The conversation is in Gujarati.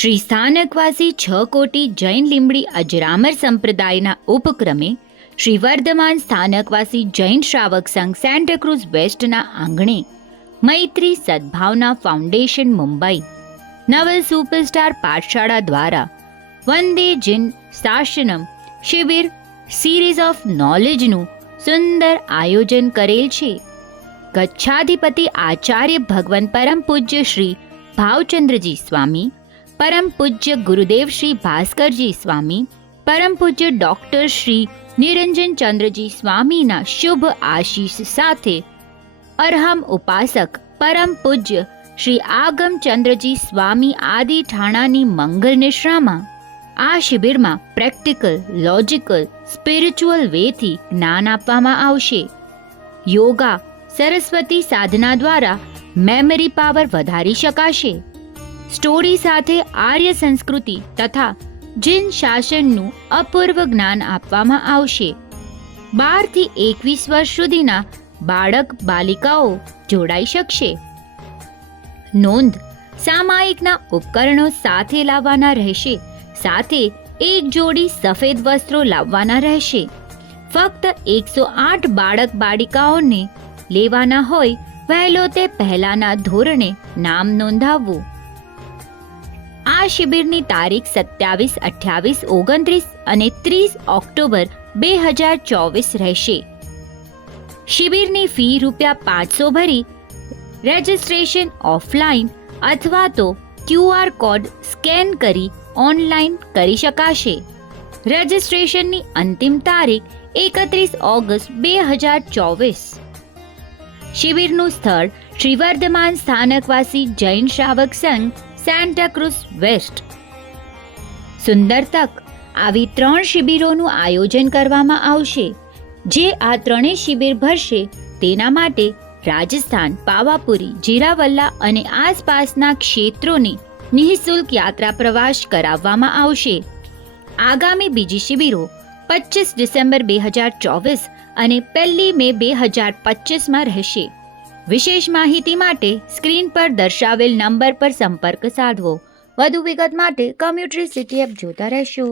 શ્રી સ્થાનકવાસી 6 કોટી જૈન લીંબડી અજરામર સંપ્રદાયના ઉપક્રમે શ્રી વર્ધમાન સ્થાનકવાસી જૈન શ્રાવક સંઘ સેન્ટાક્રુઝ વેસ્ટના આંગણે મૈત્રી સદભાવના ફાઉન્ડેશન મુંબઈ નવલ સુપરસ્ટાર પાઠશાળા દ્વારા વંદે જૈન શાસનમ શિબિર સિરીઝ ઓફ નોલેજનું સુંદર આયોજન કરેલ છે. ગચ્છાધિપતિ આચાર્ય ભગવાન પરમ પૂજ્ય શ્રી ભાવચંદ્રજી સ્વામી, પરમ પૂજ્ય ગુરુદેવ શ્રી ભાસ્કરજી સ્વામી, પરમ પૂજ્ય ડૉક્ટર શ્રી નિરંજન ચંદ્રજી સ્વામીના શુભ આશીષ સાથે અરહમ ઉપાસક પરમ પૂજ્ય શ્રી આગમચંદ્રજી સ્વામી આદિ ઠાણાની મંગલ નિશ્રામાં આ શિબિરમાં પ્રેક્ટિકલ, લોજિકલ, સ્પિરિચ્યુઅલ વેથી જ્ઞાન આપવામાં આવશે. યોગા, સરસ્વતી સાધના દ્વારા મેમરી પાવર વધારી શકાશે. સ્ટોરી સાથે આર્ય સંસ્કૃતિ તથા જૈન શાસનનું અપૂર્વ જ્ઞાન આપવામાં આવશે. 12 થી 21 વર્ષ સુધીના બાળક બાલિકાઓ જોડાઈ શકશે. નોંધ: સામાયિકના ઉપકરણો સાથે લાવવાના રહેશે. સાથે એક જોડી સફેદ વસ્ત્રો લાવવાના રહેશે. ફક્ત 108 બાળક બાળિકાઓને લેવાના હોય વહેલો તે પહેલાના ધોરણે નામ નોંધાવવું. આ શિબિરની તારીખ 27, 28, 29 અને 30 ઓક્ટોબર 2024 રહેશે. શિબિરની ફી ₹500 ભરી રજિસ્ટ્રેશન ઓફલાઈન અથવા તો QR કોડ સ્કેન કરી ઓનલાઈન કરી શકાશે. રજિસ્ટ્રેશનની અંતિમ તારીખ 31 ઓગસ્ટ 2024. શિબિરનું સ્થળ શ્રી વર્ધમાન સ્થાનકવાસી જૈન શ્રાવક સંઘ સેન્ટાક્રુઝ વેસ્ટ. સુંદર તક! આવી 3 શિબિરોનું આયોજન કરવામાં આવશે. જે આ 3 શિબિર ભરશે તેના માટે રાજસ્થાન, પાવાપુરી, જીરાવલ્લા અને આસપાસના ક્ષેત્રોની નિઃશુલ્ક યાત્રા પ્રવાસ કરાવવામાં આવશે. આગામી બીજી શિબિરો 25 ડિસેમ્બર 2024 અને 1 મે 2025માં રહેશે. વિશેષ માહિતી માટે સ્ક્રીન પર દર્શાવેલ નંબર પર સંપર્ક સાધવો. વધુ વિગત માટે કોમ્યુટરી સિટી એપ જોતા રહેશો.